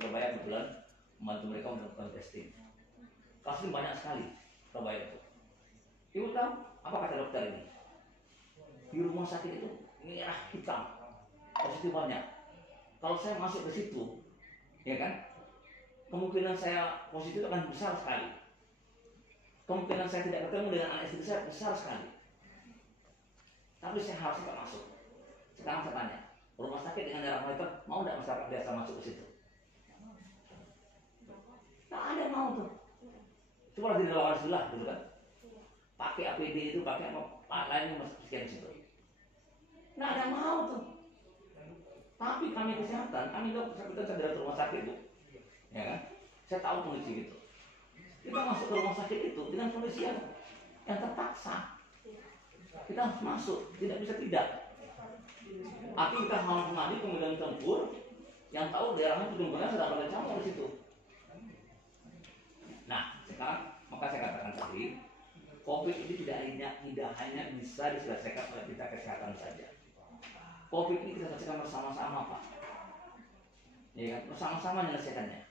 Surabaya kebetulan membantu mereka melakukan testing. Kasusnya banyak sekali Surabaya itu. Ibu tahu apa kata dokter ini? Di rumah sakit itu merah hitam, positif banyak. Kalau saya masuk ke situ, ya kan, kemungkinan saya positif akan besar sekali. Kemungkinan saya tidak ketemu dengan anak istri saya besar sekali. Tapi saya harus tetap masuk. Sekarang saya tanya, rumah sakit dengan darah meter mau tidak masyarakat biasa masuk ke situ? Nah, ada yang mau tuh. Coba di lawan sebelah gitu kan. Pakai APD itu, pakai apa lainnya masuk sekian situ. Nah, ada yang mau tuh. Tapi kami kesehatan, kami dokter dari rumah sakit bu, ya kan? Saya tahu kondisi gitu. Kita masuk ke rumah sakit itu dengan kondisi yang terpaksa. Kita harus masuk, tidak bisa tidak. Tapi kita harus mengadu kemudian tempur yang tahu daerahnya benar-benar sudah pada campur di situ. Nah, sekarang maka saya katakan tadi, COVID ini tidak hanya bisa diselesaikan oleh kita kesehatan saja. COVID ini kita selesaikan bersama-sama, Pak. Ya kan, bersama-sama menyelesaikannya.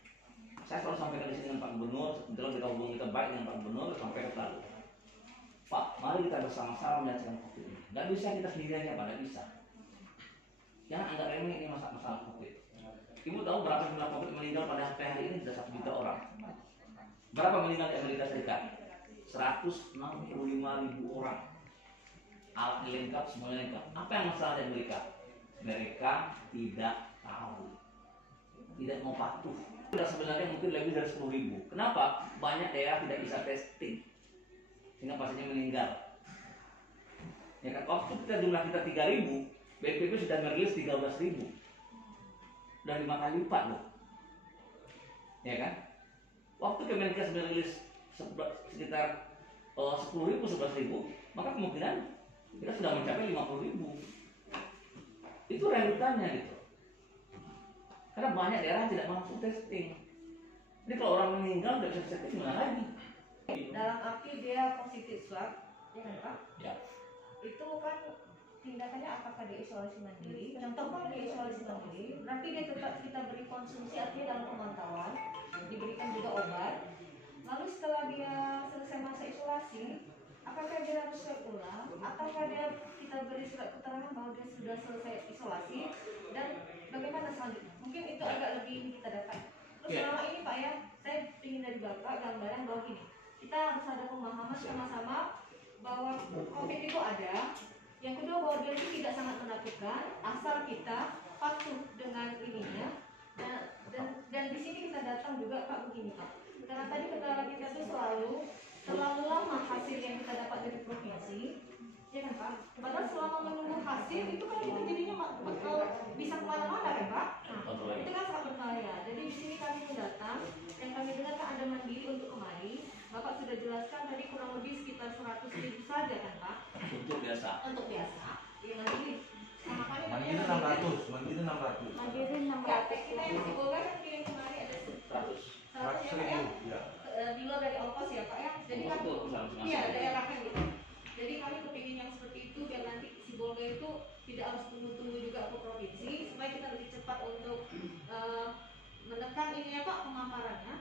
Saya selalu sampaikan di sini dengan Pak Gubernur, dalam kita hubungan kita baik dengan Pak Gubernur sampai ke lalu. Pak, mari kita bersama-sama menyelesaikan COVID ini. Gak bisa kita sendirian ya Pak, gak bisa. Jangan anggap remeh ini masalah COVID. Ibu tahu berapa jumlah COVID meninggal pada hari ini? Sudah 1 juta orang. Berapa meninggal di Amerika Serikat? 165.000 orang. Alat lengkap, semuanya lengkap. Apa yang masalah di Amerika? Mereka tidak tahu, tidak mau patuh. Sudah sebenarnya mungkin lebih dari 10.000. Kenapa? Banyak daerah tidak bisa testing, sehingga pasiennya meninggal. Ya kan? Waktu jumlah kita 3.000, BPP sudah merilis 13.000. Sudah 5 kali lipat loh. Ya kan? Waktu Kemenkes merilis sekitar 10.000, 11.000, maka kemungkinan kita sudah mencapai 50.000. Itu realitanya gitu. Karena banyak daerah tidak langsung testing. Jadi kalau orang meninggal tidak bisa testing gimana lagi? Dalam arti dia positif swab, ya kan Pak? Ya. Itu kan tindakannya apakah dia isolasi mandiri? Contoh kalau dia isolasi mandiri, berarti dia tetap kita beri konsumsi artinya dalam pemantauan, diberikan juga obat. Lalu setelah dia selesai masa isolasi, apakah dia harus swab ulang? Ataukah dia kita beri surat keterangan bahwa dia sudah selesai isolasi dan bagaimana selanjutnya? Mungkin itu agak lebih kita dapat. Terus selama ini Pak ya, saya ingin dari Bapak gambaran bahwa gini, kita harus ada pemahaman sama-sama bahwa COVID itu ada. Yang kedua bahwa dia itu tidak sangat menakutkan, asal kita patuh dengan ininya. Dan di sini kita datang juga Pak begini Pak. Karena tadi kita tuh terlalu lama hasil yang kita dapat dari provinsi, ya kan Pak? Padahal selama menunggu hasil itu kan kita jadinya bakal bisa kemana-mana kan Pak? Nah, itu kan sangat berbahaya. Jadi di sini kami pun datang, yang kami dengar kan ada mandiri untuk kemari. Bapak sudah jelaskan tadi kurang lebih sekitar 100.000 saja kan Pak? Untuk biasa. Untuk biasa. Iya mandiri. Sama kami mandiri 600, mandiri 600. Mandiri 600. Kita yang di Bogor kan kirim kemari ada 100 ya. Ya. Di luar dari ongkos ya Pak ya. Jadi kan iya daerah kan gitu. Jadi kami kepingin yang seperti itu biar nanti si Bolga itu tidak harus tunggu-tunggu juga ke provinsi supaya kita lebih cepat untuk menekan ini ya Pak pemaparannya.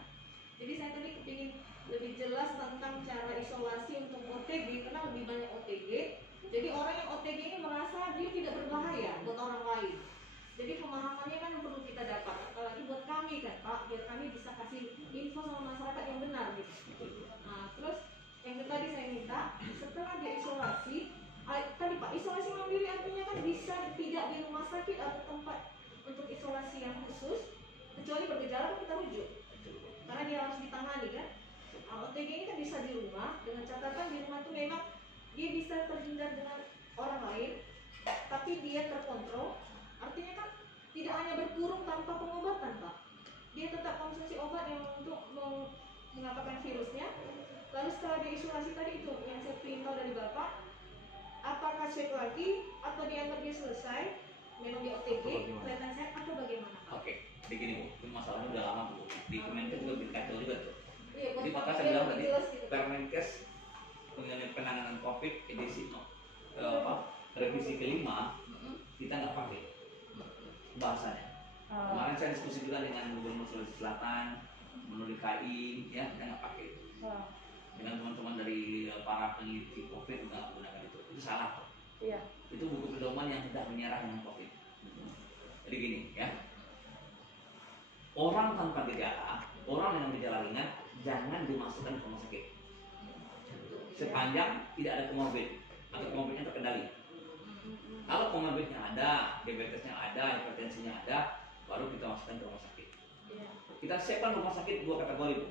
Jadi saya tadi kepingin lebih jelas tentang cara isolasi untuk OTG karena lebih banyak OTG. Jadi orang yang OTG ini merasa dia tidak berbahaya buat orang lain. Jadi pemahamannya kan perlu kita dapat, apalagi buat kami kan Pak, biar kami bisa kasih info sama masyarakat yang benar gitu. Nah terus yang tadi saya minta, setelah dia isolasi, tadi Pak isolasi mandiri artinya kan bisa tidak di rumah sakit atau tempat untuk isolasi yang khusus, kecuali bergejala kan kita rujuk, karena dia harus ditangani kan. OTG ini kan bisa di rumah, dengan catatan di rumah itu memang dia bisa terhindar dengan orang lain, tapi dia terkontrol. Artinya kan tidak hanya berkurung tanpa pengobatan Pak. Dia tetap konsumsi obat yang untuk mengapakan virusnya. Lalu setelah diisolasi tadi itu yang saya ingin tahu dari Bapak, apakah swab lagi atau dianggap dia selesai? Memang di OTG, kelihatan sehat atau bagaimana Pak? Oke, begini Bu, itu masalahnya udah lama Bu. Di Kemenkes juga berkacau juga tuh. Iya, Jadi maka saya bilang tadi, gitu. Permenkes mengenai penanganan COVID edisi revisi kelima kita nggak pakai bahasanya. Kemarin saya diskusi juga dengan Gubernur Sulawesi Selatan, Gubernur DKI, ya kita nggak pakai itu. Dengan teman-teman dari para peneliti COVID nggak menggunakan itu salah. Iya. Itu buku pedoman yang tidak menyerah dengan COVID. Jadi gini ya, orang tanpa gejala, orang dengan gejala ringan jangan dimasukkan ke rumah sakit sepanjang tidak ada komorbid atau komorbidnya terkendali. Kalau komorbidnya ada, diabetesnya ada, hipertensinya ada, baru kita masukkan ke rumah sakit. Kita siapkan rumah sakit dua kategori, Bu.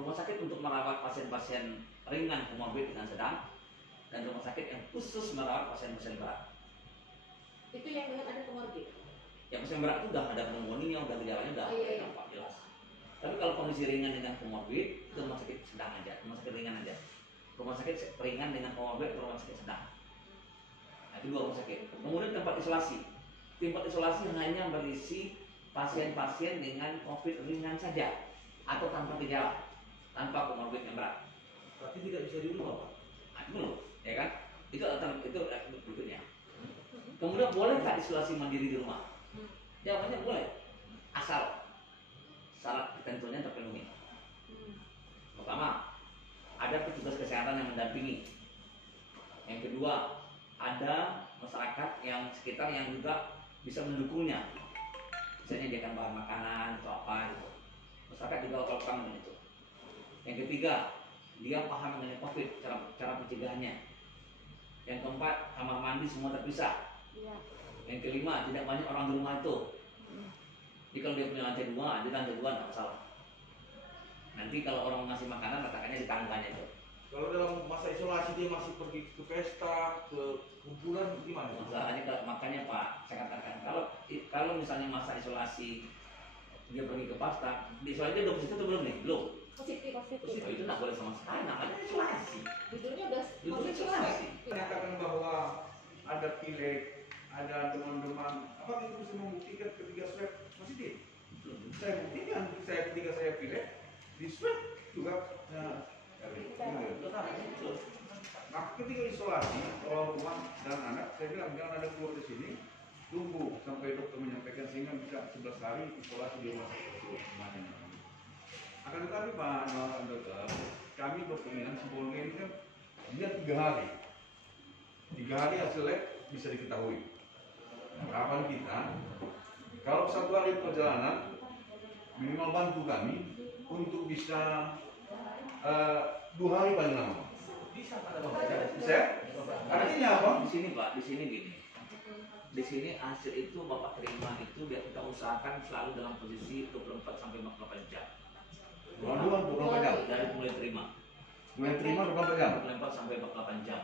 Rumah sakit untuk merawat pasien-pasien ringan komorbid dengan sedang, dan rumah sakit yang khusus merawat pasien-pasien berat. Itu yang dengan ada komorbid. Yang pasien berat itu udah ada pneumonia, udah gejalanya udah nampak jelas. Tapi kalau kondisi ringan dengan komorbid, itu rumah sakit sedang aja, rumah sakit ringan aja. Rumah sakit ringan dengan komorbid, rumah sakit sedang. Nah, itu dua rumah sakit. Kemudian tempat isolasi. Tempat isolasi hanya berisi pasien-pasien dengan COVID ringan saja atau tanpa gejala, tanpa komorbid yang berat. Tapi tidak bisa di rumah, Pak. Nah, itu loh, ya kan? Itu berikutnya. Kemudian bolehkah isolasi mandiri di rumah? Jawabannya boleh, asal syarat ketentuannya terpenuhi. Pertama, ada petugas kesehatan yang mendampingi. Yang kedua, ada masyarakat yang sekitar yang juga bisa mendukungnya, misalnya menyediakan bahan makanan atau apa gitu. Masyarakat juga welcome dengan itu. Yang ketiga, dia paham mengenai COVID, cara pencegahannya. Yang keempat, kamar mandi semua terpisah. Yang kelima, tidak banyak orang di rumah itu. Jadi kalau dia punya lantai dua, di lantai dua tidak masalah. Nanti kalau orang ngasih makanan, letakkannya di tanggalnya itu. Kalau dalam masa isolasi dia masih pergi ke pesta, ke kumpulan, gimana? Masalahnya makanya Pak, saya katakan kalau misalnya masa isolasi dia pergi ke pesta, di isolasi dia udah positif atau belum nih? Belum. Positif. Oh, itu nggak boleh sama sekali, namanya isolasi. Judulnya udah Itu isolasi. Menyatakan bahwa ada pilek, ada demam-demam, apa itu bisa membuktikan ketika swab positif? Saya buktikan, ketika saya pilek, di swab juga. Maka ketika isolasi orang rumah dan anak, saya bilang jangan ada keluar di sini, tunggu sampai dokter menyampaikan sehingga bisa 11 hari isolasi di rumah sakit tersebut. Akan tetapi Pak Dokter, kami berkeinginan Sibolga ini kan dia 3 hari. 3 hari hasil lab bisa diketahui. Harapan kita, kalau 1 hari perjalanan minimal bantu kami untuk bisa 2 hari paling lama. Bisa? Artinya apa? Di sini Pak, di sini gini. Di sini hasil itu Bapak terima itu biar kita usahakan selalu dalam posisi 24 sampai 48 jam. 24 jam. Dari mulai terima. Mulai terima 24 jam. 24 sampai 48 jam.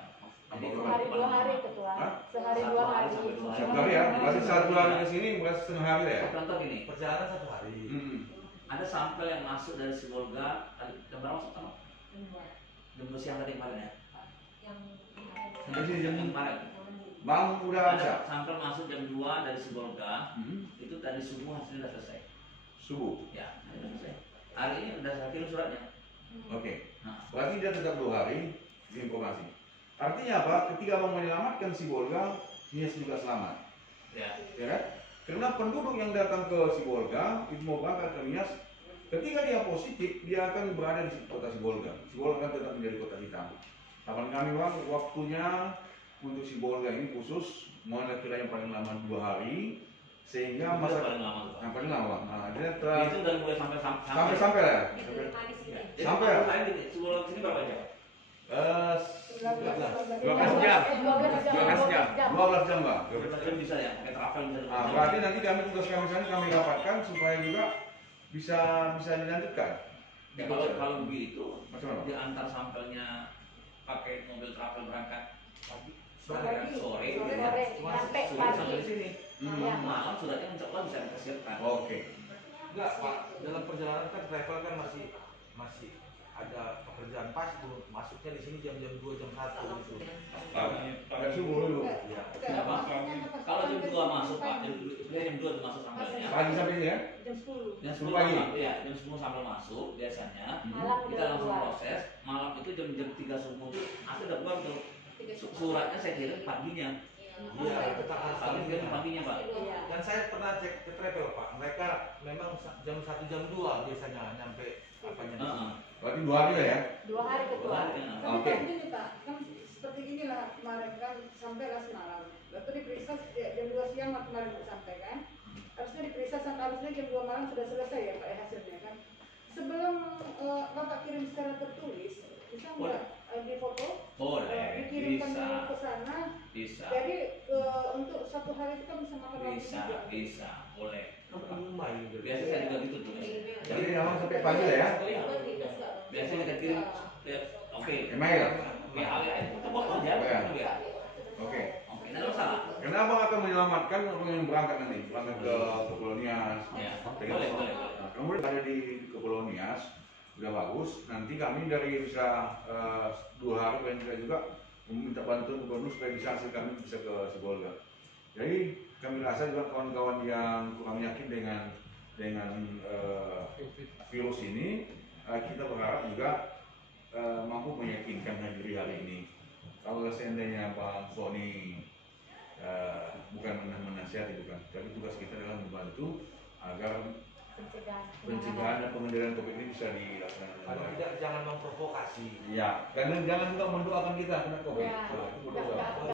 Jadi sehari 2 hari ketua. Sehari 2 hari. Satu hari ya, masih 1 hari ke sini, bukan setengah hari ya. Contoh gini, Perjalanan 1 hari. ada sampel yang masuk dari Sibolga tadi jam berapa masuk sama? Jam 2 siang tadi kemarin ya. Sampai sini jam kemarin. Bang udah Ada bisa. sampel masuk jam 2 dari Sibolga. Itu tadi subuh hasilnya sudah selesai. Subuh. Ya, sudah selesai. Hari ini sudah saya kirim suratnya. Oke. Nah, Berarti dia tetap 2 hari informasi. Artinya apa? Ketika Bang menyelamatkan Sibolga, Nias juga selamat. ya. Ya kan? Karena penduduk yang datang ke Sibolga itu mau berangkat ke Nias, ketika dia positif, dia akan berada di kota Sibolga. Sibolga akan tetap menjadi kota hitam. Kapan kami Bang, waktunya untuk Sibolga ini khusus, mana kira yang paling lama 2 hari, sehingga Masa masa paling lama tuh, Pak. yang paling lama. Nah, dia Itu dari mulai sampai sampai lah. Diterima di sini. Jadi Sampai. kemarin di Sibolga sini berapa jam? 12 jam. 12 jam. 12 jam Bang. 12 jam bisa ya, pakai travel bisa. Nah, berarti nanti kami tugas kami sana kami rapatkan supaya juga bisa dilanjutkan. Ya, kalau begitu, Macam mana? di antar sampelnya pakai mobil travel berangkat pagi, Pagi, sore, sampai sudah pagi. sampai di sini. Ya. Malam suratnya insya Allah bisa kita siapkan. Oke. Enggak, Pak. Dalam perjalanan kan travel kan masih ada pekerjaan pas tuh. Masuknya di sini jam-jam 2, jam 1 gitu. Agak subuh dulu. Iya. Ya, Pak. Kalau jam 2 masuk Pak, jam 2 itu masuk sampelnya. Pagi sampai ini ya? Jam 10. Jam 10 10 pagi. ya, jam 10 sampel masuk biasanya. Malam Kita udah langsung keluar. proses. Malam itu jam 3 subuh hasil udah keluar tuh. Suratnya saya kirim paginya. Iya, tetap harus paginya Pak. Iya. Dan saya pernah cek ke travel Pak, mereka memang jam 1 jam 2 biasanya nyampe apanya. Heeh. Berarti 2 hari lah ya. 2 hari ke Dua hari, depan. ya. Tapi Oke. kan gini Pak, kan seperti inilah kemarin kan sampai lah semalam. Lalu diperiksa jam 2 siang kemarin sampai kan. Harusnya diperiksa sampai harusnya jam 2 malam sudah selesai ya Pak hasilnya kan. Sebelum Bapak kirim secara tertulis, bisa nggak difoto? Boleh, Dikirimkan bisa. dulu ke sana. Bisa. Jadi untuk 1 hari itu kan bisa makan waktu Bisa, juga. bisa, boleh. Rumah gitu. Biasa saya juga gitu tuh. Jadi memang sampai pagi lah ya. Biasanya kita kirim, ya, oke. Email. Ya, kita foto aja, Ya. foto ya. Oke. Oke, tidak ada masalah. Kenapa akan menyelamatkan orang yang berangkat nanti? Berangkat ke Kepulauan Nias. Ya, Dengan- boleh, boleh. Nah, kemudian ada di Kepulauan Nias, udah bagus. Nanti kami dari bisa 2 hari paling tidak juga meminta bantuan gubernur supaya bisa hasil kami bisa ke Sibolga. Jadi kami rasa juga kawan-kawan yang kurang yakin dengan virus ini, kita berharap juga mampu meyakinkan hadirin hari ini. Kalau seandainya Bang Sony bukan menasihati bukan, tapi tugas kita adalah membantu agar pencegahan dan pengendalian COVID ini bisa dilaksanakan dengan Paling baik. tidak jangan memprovokasi. Ya, dan jangan juga mendoakan kita kena COVID. Ya, Nah, itu tidak- berdoa. tidak-